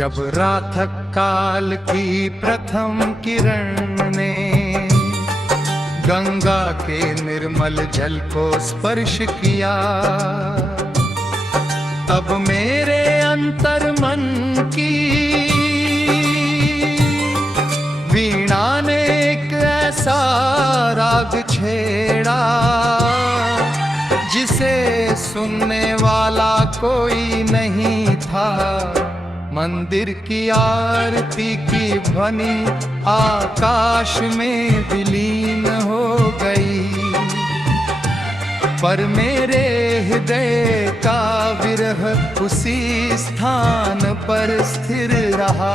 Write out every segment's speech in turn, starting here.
जब रातक काल की प्रथम किरण ने गंगा के निर्मल जल को स्पर्श किया, तब मेरे अंतर मन की वीणा ने एक ऐसा राग छेड़ा जिसे सुनने वाला कोई नहीं था। मंदिर की आरती की ध्वनि आकाश में विलीन हो गई, पर मेरे हृदय का विरह उसी स्थान पर स्थिर रहा।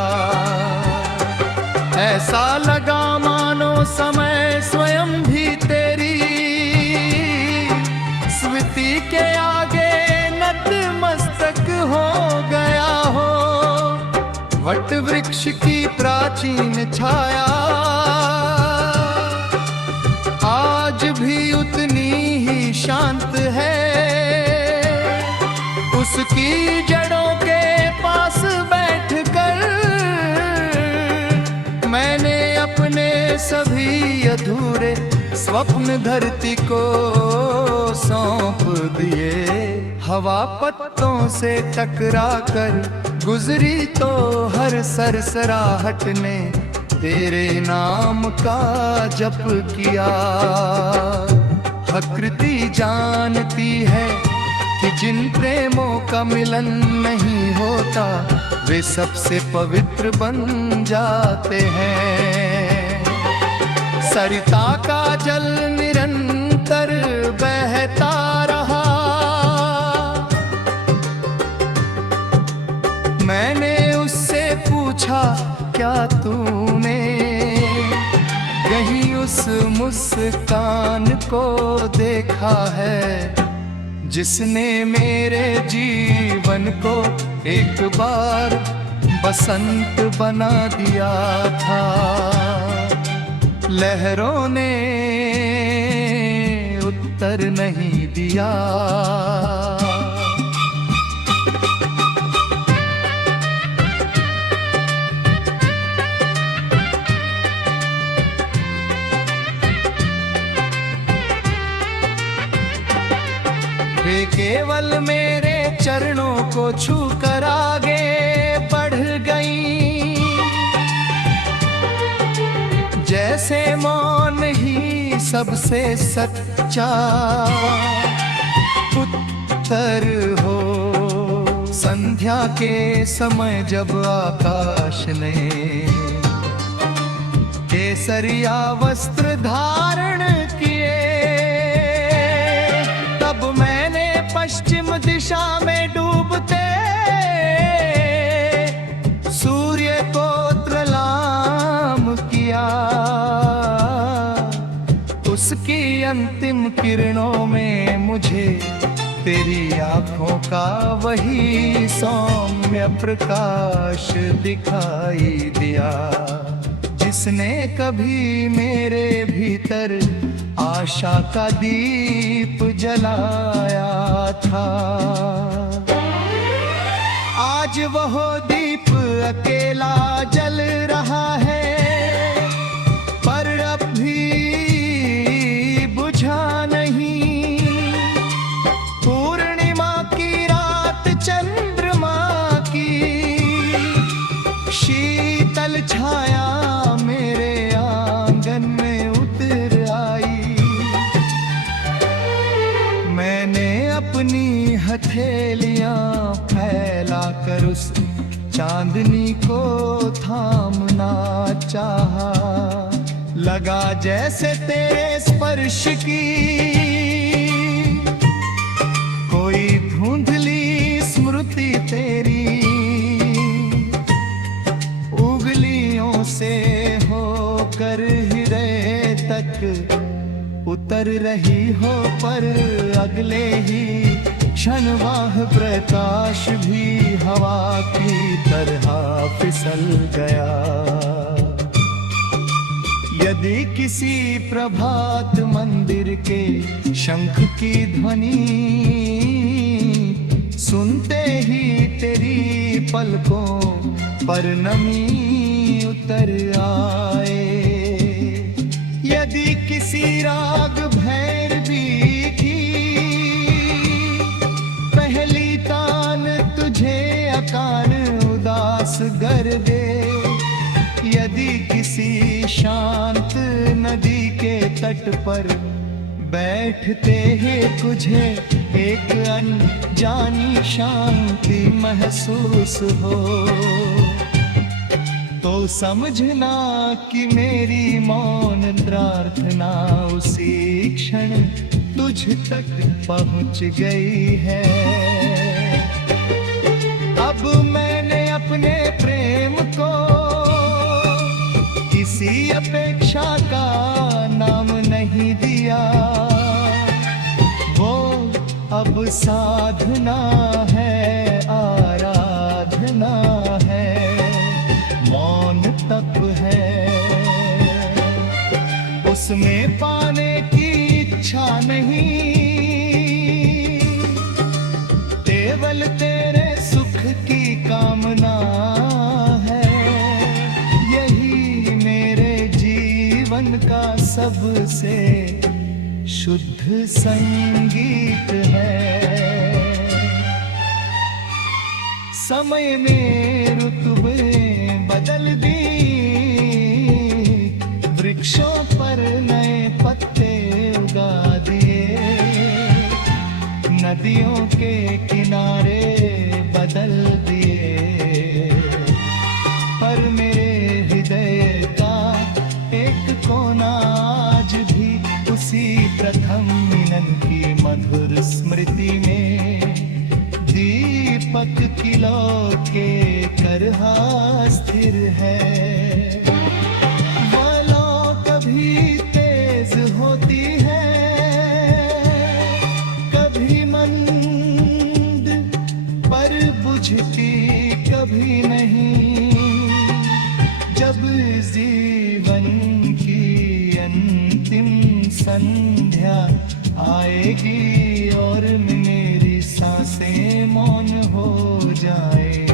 ऐसा लगा मानो समय स्वयं भी तेरी स्मृति के आगे नतमस्तक हो गया हो। वट वृक्ष की प्राचीन छाया आज भी उतनी ही शांत है। उसकी जड़ों के पास बैठकर मैंने अपने सभी अधूरे स्वप्न धरती को सौंप दिए। हवा पत्तों से टकरा कर गुजरी तो हर सरसराहट ने तेरे नाम का जप किया। प्रकृति जानती है कि जिन प्रेमों का मिलन नहीं होता वे सबसे पवित्र बन जाते हैं। सरिता का जल निरंतर बहता रहा, मैंने उससे पूछा क्या तूने कहीं उस मुस्कान को देखा है जिसने मेरे जीवन को एक बार बसंत बना दिया था। लहरों ने उत्तर नहीं दिया। वे केवल मेरे चरणों को छू कर आगे बढ़ गई, जैसे मौन ही सबसे सच्चा उत्तर हो। संध्या के समय जब आकाश ने केसरिया वस्त्र धारण किए, तब मैंने पश्चिम दिशा में डूबते सूर्य को प्रणाम किया। उसकी अंतिम किरणों में मुझे तेरी आंखों का वही सौम्य प्रकाश दिखाई दिया जिसने कभी मेरे भीतर आशा का दीप जलाया था। आज वह दीप अकेला जल रहा है, पर अब भी बुझा नहीं। पूर्णिमा की रात चंद्रमा की शीतल छाया मेरे आंगन में उतर आई। मैंने अपनी हथेलियां फैलाकर उस चांदनी को थामना चाहा। लगा जैसे तेरे स्पर्श की कोई धुंधली स्मृति तेरी उंगलियों से होकर हृदय तक उतर रही हो, पर अगले ही क्षण वह प्रकाश भी हवा की तरह फिसल गया। यदि किसी प्रभात मंदिर के शंख की ध्वनि सुनते ही तेरी पलकों पर नमी उतर आए। यदि किसी राग भैरवी की पहली तान तुझे अकान उदास कर दे, यदि किसी शांत नदी के तट पर बैठते ही तुझे एक अनजानी शांति महसूस हो, तो समझना कि मेरी मौन प्रार्थना उसी क्षण तुझ तक पहुंच गई है। अब मैंने अपने प्रेम को किसी अपेक्षा का नाम नहीं दिया, वो अब साधना है, आराधना है, मौन तप है। उसमें पाने की इच्छा नहीं, केवल तेरे सुख की कामना है। यही मेरे जीवन का सबसे शुद्ध संगीत है। समय में रुतबे बदल दी, वृक्षों पर नए पत्ते उगा दिए, नदियों के किनारे बदल दिए, पर मेरे हृदय का एक कोना आज भी उसी प्रथम मिलन की मधुर स्मृति में दीपक की लौ के करहा स्थिर है। वह लौ कभी तेज होती है, कभी मंद, पर बुझती कभी नहीं। जब जीवन की अंतिम संध्या आएगी और मेरी सांसें मौन हो जाए,